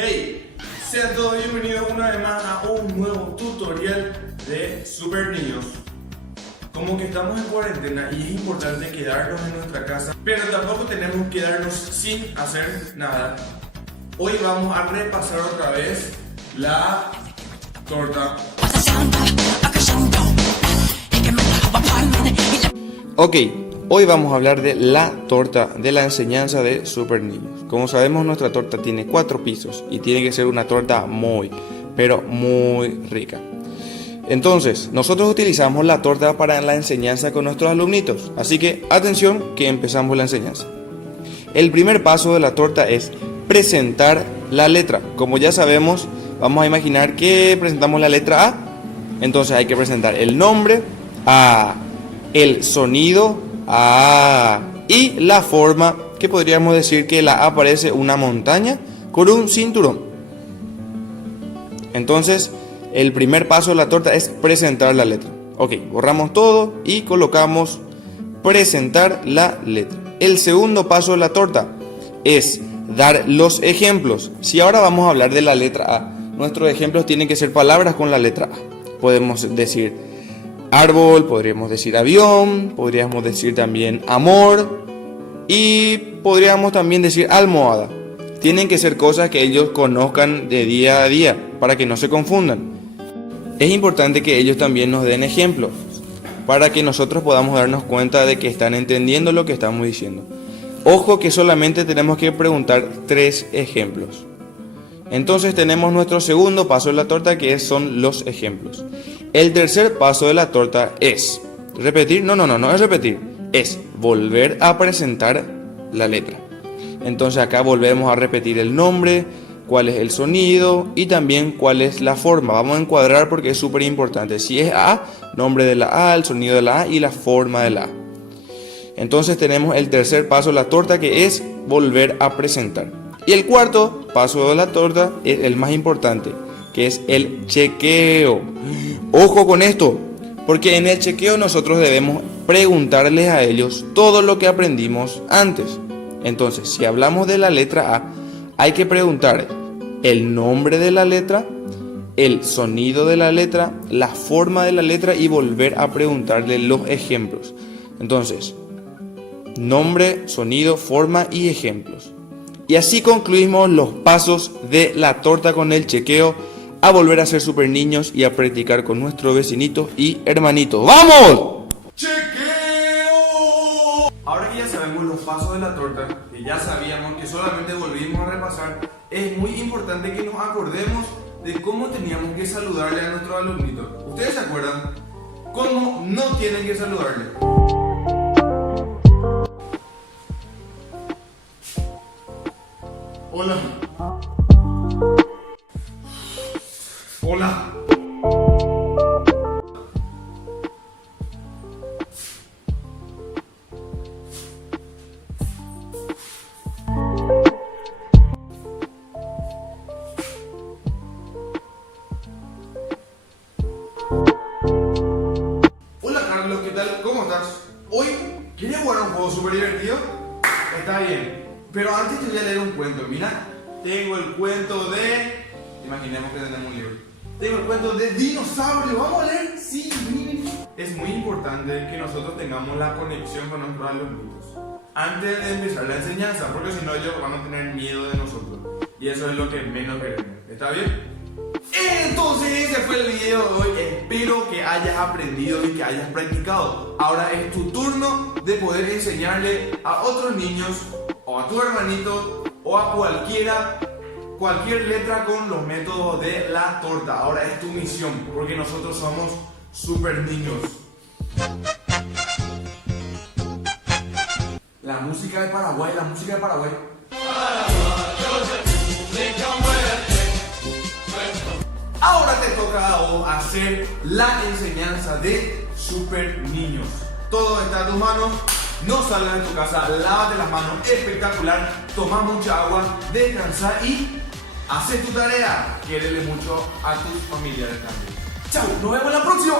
Hey, sean todos bienvenidos una vez más a un nuevo tutorial de Super Niños. Como que estamos en cuarentena y es importante quedarnos en nuestra casa, pero tampoco tenemos que quedarnos sin hacer nada. Hoy vamos a repasar otra vez la torta. Ok, hoy vamos a hablar de la torta de la enseñanza de Super Niños. Como sabemos, nuestra torta tiene 4 pisos y tiene que ser una torta muy, pero muy rica. Entonces, nosotros utilizamos la torta para la enseñanza con nuestros alumnitos. Así que, atención, que empezamos la enseñanza. El primer paso de la torta es presentar la letra. Como ya sabemos, vamos a imaginar que presentamos la letra A. Entonces hay que presentar el nombre A, el sonido A y la forma, que podríamos decir que la A parece una montaña con un cinturón. Entonces, el primer paso de la torta es presentar la letra. Ok, borramos todo y colocamos presentar la letra. El segundo paso de la torta es dar los ejemplos. Si ahora vamos a hablar de la letra A, nuestros ejemplos tienen que ser palabras con la letra A. Podemos decir árbol, podríamos decir avión, podríamos decir también amor y podríamos también decir almohada. Tienen que ser cosas que ellos conozcan de día a día para que no se confundan. Es importante que ellos también nos den ejemplos para que nosotros podamos darnos cuenta de que están entendiendo lo que estamos diciendo. Ojo que solamente tenemos que preguntar 3 ejemplos. Entonces tenemos nuestro segundo paso de la torta, que son los ejemplos. El tercer paso de la torta es repetir, no es repetir, es volver a presentar la letra. Entonces acá volvemos a repetir el nombre, cuál es el sonido y también cuál es la forma. Vamos a encuadrar porque es súper importante. Si es A, nombre de la A, el sonido de la A y la forma de la A. Entonces tenemos el tercer paso de la torta, que es volver a presentar. Y el cuarto paso de la torta es el más importante, que es el chequeo. Ojo con esto, porque en el chequeo nosotros debemos preguntarles a ellos todo lo que aprendimos antes. Entonces, si hablamos de la letra A, hay que preguntar el nombre de la letra, el sonido de la letra, la forma de la letra y volver a preguntarle los ejemplos. Entonces, nombre, sonido, forma y ejemplos. Y así concluimos los pasos de la torta con el chequeo, a volver a ser super niños y a practicar con nuestros vecinitos y hermanitos. ¡Vamos! ¡Chequeo! Ahora que ya sabemos los pasos de la torta, que ya sabíamos que solamente volvimos a repasar, es muy importante que nos acordemos de cómo teníamos que saludarle a nuestros alumnitos. ¿Ustedes se acuerdan? ¿Cómo no tienen que saludarle? Hola. Hola. Hola Carlos, ¿qué tal? ¿Cómo estás? Hoy, ¿quieres jugar a un juego súper divertido? Está bien, pero antes te voy a leer un cuento. Mira, tengo el cuento de... Imaginemos que tenemos un libro. Tengo el cuento de dinosaurio. ¿Vamos a leer? Sí, miren. Es muy importante que nosotros tengamos la conexión con nuestros alumnitos antes de empezar la enseñanza, porque si no ellos van a tener miedo de nosotros. Y eso es lo que menos queremos. ¿Está bien? Entonces ese fue el video de hoy. Espero que hayas aprendido y que hayas practicado. Ahora es tu turno de poder enseñarle a otros niños o a tu hermanito o a cualquier letra con los métodos de la torta. Ahora es tu misión, porque nosotros somos super niños. La música de Paraguay, la música de Paraguay. Ahora te toca a vos hacer la enseñanza de super niños. Todo está en tus manos. No salgas de tu casa, lávate las manos, espectacular. Toma mucha agua, descansa y haces tu tarea. Quiérele mucho a tus familiares también. Chao, nos vemos la próxima.